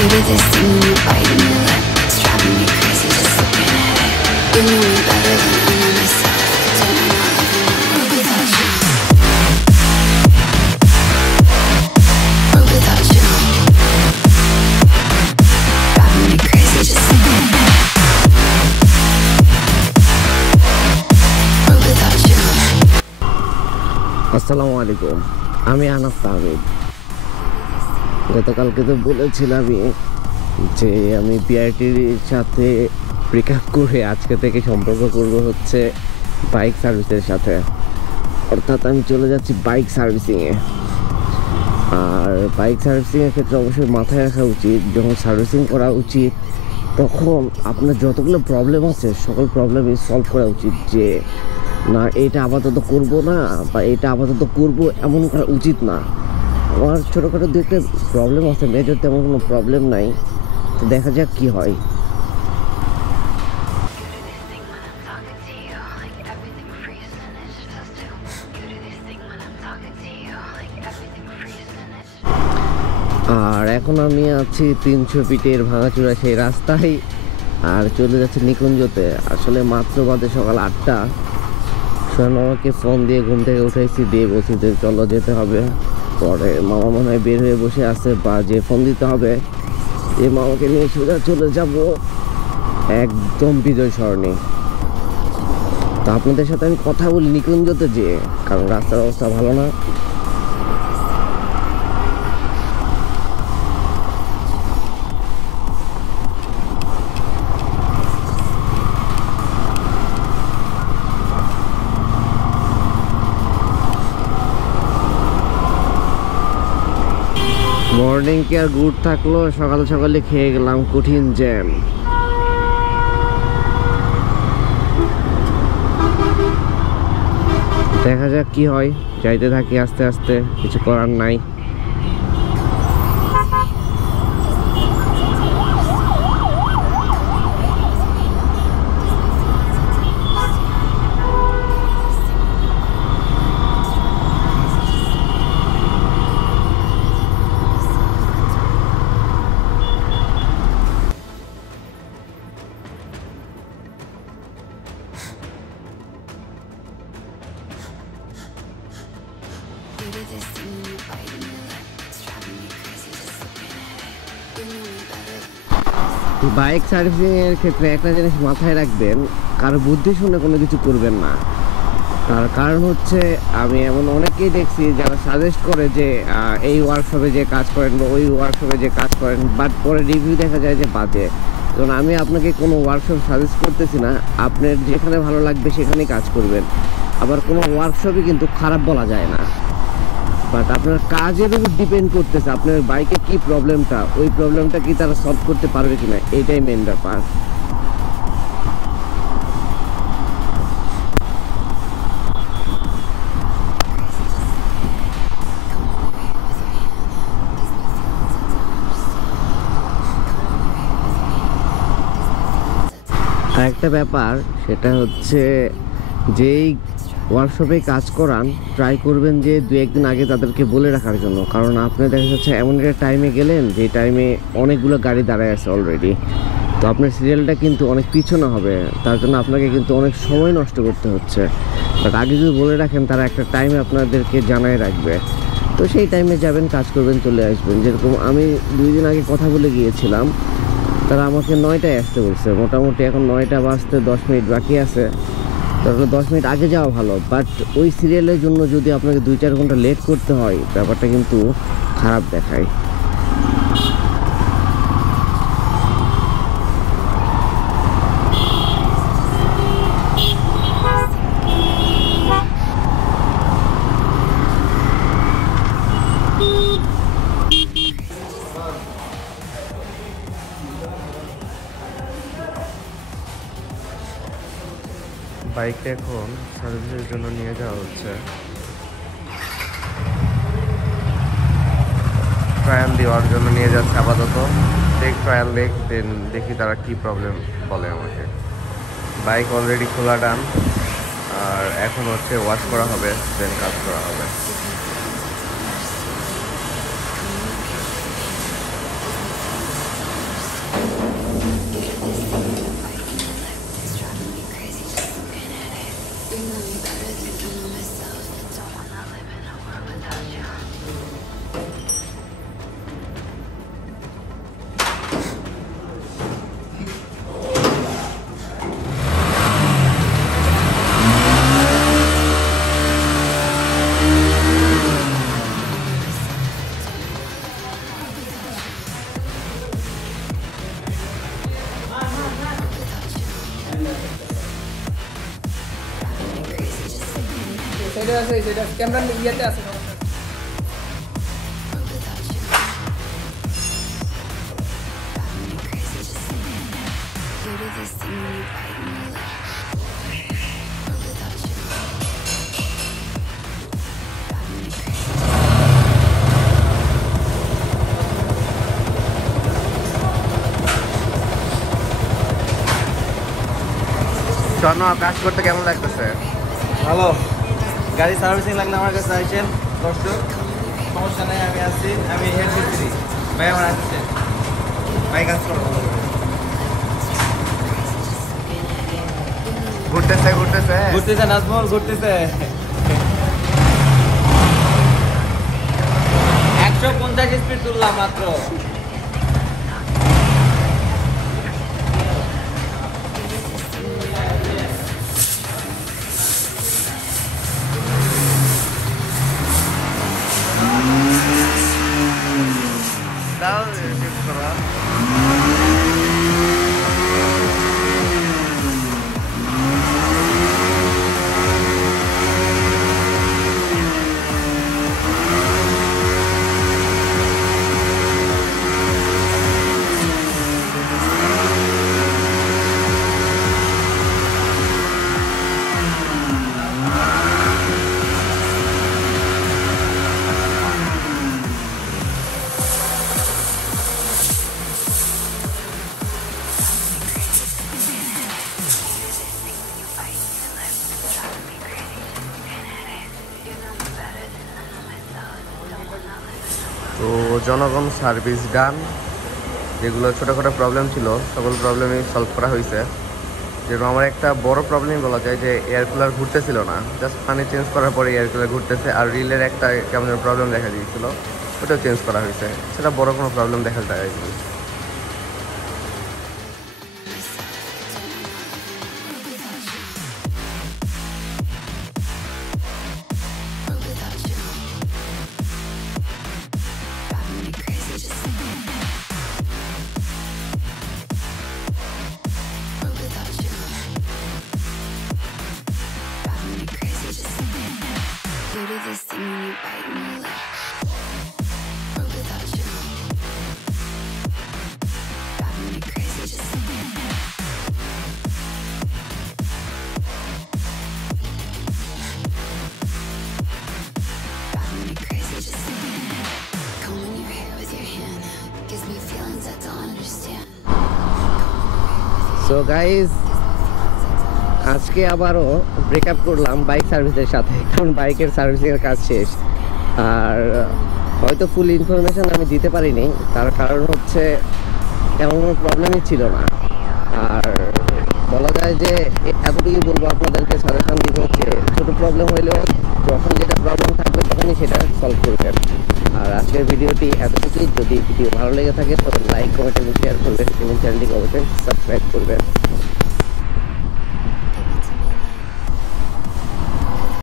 আসসালামু আলাইকুম, আমি আনাস তাহমিদ। গতকালকে তো বলেছিলামই যে আমি বিআরটির সাথে ব্রেকআপ করে আজকে থেকে সম্পর্ক করব হচ্ছে বাইক সার্ভিসের সাথে, অর্থাৎ আমি চলে যাচ্ছি বাইক সার্ভিসিংয়ে। আর বাইক সার্ভিসিংয়ের ক্ষেত্রে অবশ্যই মাথায় রাখা উচিত, যখন সার্ভিসিং করা উচিত তখন আপনার যতগুলো প্রবলেম আছে সকল প্রবলেমই সলভ করা উচিত। যে না এটা আপাতত করবো না বা এটা আপাতত করবো এমন করা উচিত না। আমার ছোটোখাটো দু একটা প্রবলেম আছে, মেজর তেমন কোনো প্রবলেম নাই, তো দেখা যাক কি হয়। আর এখন আমি আছি 300 ফিটের ভাঙাচোরা সেই রাস্তায়, আর চলে যাচ্ছে নিকুঞ্জতে। আসলে মাত্র বাদে সকাল 8টা। সোহান মামাকে ফোন দিয়ে ঘুম থেকে উঠাইছি, দিয়ে বলছি যে চলো যেতে হবে। পরে মামা মনে হয় বের হয়ে বসে আছে বা যে ফোন দিতে হবে, এই মামাকে নিয়ে সোজা চলে যাব একদম বিজয় সরণি। তো আপনাদের সাথে আমি কথা বলি নিকুঞ্জতে যেয়ে, কারণ রাস্তার অবস্থা ভালো না। মর্নিং কি আর গুড থাকলো, সকাল সকালে খেয়ে গেলাম কঠিন জ্যাম। দেখা যাক কি হয়, যাইতে থাকি আস্তে আস্তে, কিছু করার নাই। বাইক সার্ভিসিং এর ক্ষেত্রে একটা জিনিস মাথায় রাখবেন, কারো বুদ্ধি শুনে কোনো কিছু করবেন না। তার কারণ হচ্ছে আমি এমন অনেকেই দেখছি যারা সাজেস্ট করে যে এই ওয়ার্কশপে যে কাজ করেন বা ওই ওয়ার্কশপে যে কাজ করেন, বাট পরে রিভিউ দেখা যায় যে বাজে। কারণ আমি আপনাকে কোনো ওয়ার্কশপ সাজেস্ট করতেছি না, আপনার যেখানে ভালো লাগবে সেখানেই কাজ করবেন। আবার কোনো ওয়ার্কশপই কিন্তু খারাপ বলা যায় না, বাট আপনার কাজের উপর ডিপেন্ড করতেছে আপনার বাইকে কি প্রবলেমটা, ওই প্রবলেমটা কি তারা সলভ করতে পারবে কিনা, এটাই মেন ব্যাপার। আর একটা ব্যাপার সেটা হচ্ছে, যেই ওয়ার্কশপে কাজ করান ট্রাই করবেন যে 2-1 দিন আগে তাদেরকে বলে রাখার জন্য। কারণ আপনি দেখা যাচ্ছে এমন একটা টাইমে গেলেন যে টাইমে অনেকগুলো গাড়ি দাঁড়ায় আছে অলরেডি, তো আপনার সিরিয়ালটা কিন্তু অনেক পিছনে হবে, তার জন্য আপনাকে কিন্তু অনেক সময় নষ্ট করতে হচ্ছে। বাট আগে যদি বলে রাখেন তারা একটা টাইমে আপনাদেরকে জানায় রাখবে, তো সেই টাইমে যাবেন, কাজ করবেন, চলে আসবেন। যেরকম আমি 2 দিন আগে কথা বলে গিয়েছিলাম, তারা আমাকে 9টায় আসতে বলছে। মোটামুটি এখন 9টা বাজতে 10 মিনিট বাকি আছে, তাহলে 10 মিনিট আগে যাওয়া ভালো। বাট ওই সিরিয়ালের জন্য যদি আপনাকে 2-4 ঘন্টা লেট করতে হয়, ব্যাপারটা কিন্তু খারাপ দেখায়। বাইকটা এখন সার্ভিসের জন্য নিয়ে যাওয়া হচ্ছে, ট্রায়াল দেওয়ার জন্য নিয়ে যাচ্ছে আপাতত। ট্রায়াল দেন দেখি তারা কি প্রবলেম বলে আমাকে। বাইক অলরেডি খোলা ডান, আর এখন হচ্ছে ওয়াশ করা হবে, দেন কাজ করা হবে। সেটা ক্যামেরা ইয়েতে আছে জন্য কাজ করতে কেমন লাগতেছে? ভালো। গাড়ি সার্ভিসিং লাগলে আমার কাছে আসছেন দর্শক, সমস্যা নেই, আমি আসছি, আমি হেড মিস্ত্রি, ভাই আমার আসছেন, ভাই কাজ করো। ঘুরতেছে ঘুরতেছে ঘুরতেছে নাজমুল, ঘুরতেছে 150 স্পিড তুললাম মাত্র। দাও শিফট করো। তো জনগণ সার্ভিস ডান, যেগুলো ছোটোখাটো প্রবলেম ছিল সকল প্রবলেমই সলভ করা হয়েছে। যেরকম আমার একটা বড় প্রবলেমই বলা যায় যে এয়ার কুলার ঘুরতেছিল না, জাস্ট পানি চেঞ্জ করার পরে এয়ার কুলার ঘুরতেছে, আর রিলের একটা কেমন প্রবলেম দেখা দিয়েছিল, ওটাও চেঞ্জ করা হয়েছে। সেটা বড় কোনো প্রবলেম দেখা যায়নি। This thing when you bite me like broke without you, driving me crazy just thinking it. Driving me crazy just thinking it. Combing your hair with your hand gives me feelings I don't understand. So guys, আজকে আবারও breakup করলাম bike সার্ভিসের সাথে, কারণ বাইকের সার্ভিসিংয়ের কাজ শেষ। আর হয়তো ফুল ইনফরমেশান আমি দিতে পারিনি, তার কারণ হচ্ছে এমন কোনো প্রবলেমই ছিল না। আর বলা যায় যে এতটুকুই বলবো আপনাদেরকে, সাজেশন দিব যে ছোটো প্রবলেম হইলেও যখন যেটা প্রবলেম থাকবে তখনই সেটা সলভ করবেন। আর আজকের ভিডিওটি এতটুকুই। যদি ভিডিও ভালো লেগে থাকে তবে লাইক, কমেন্ট এবং শেয়ার করবেন এবং চ্যানেলটিকে অবশ্যই সাবস্ক্রাইব করবেন।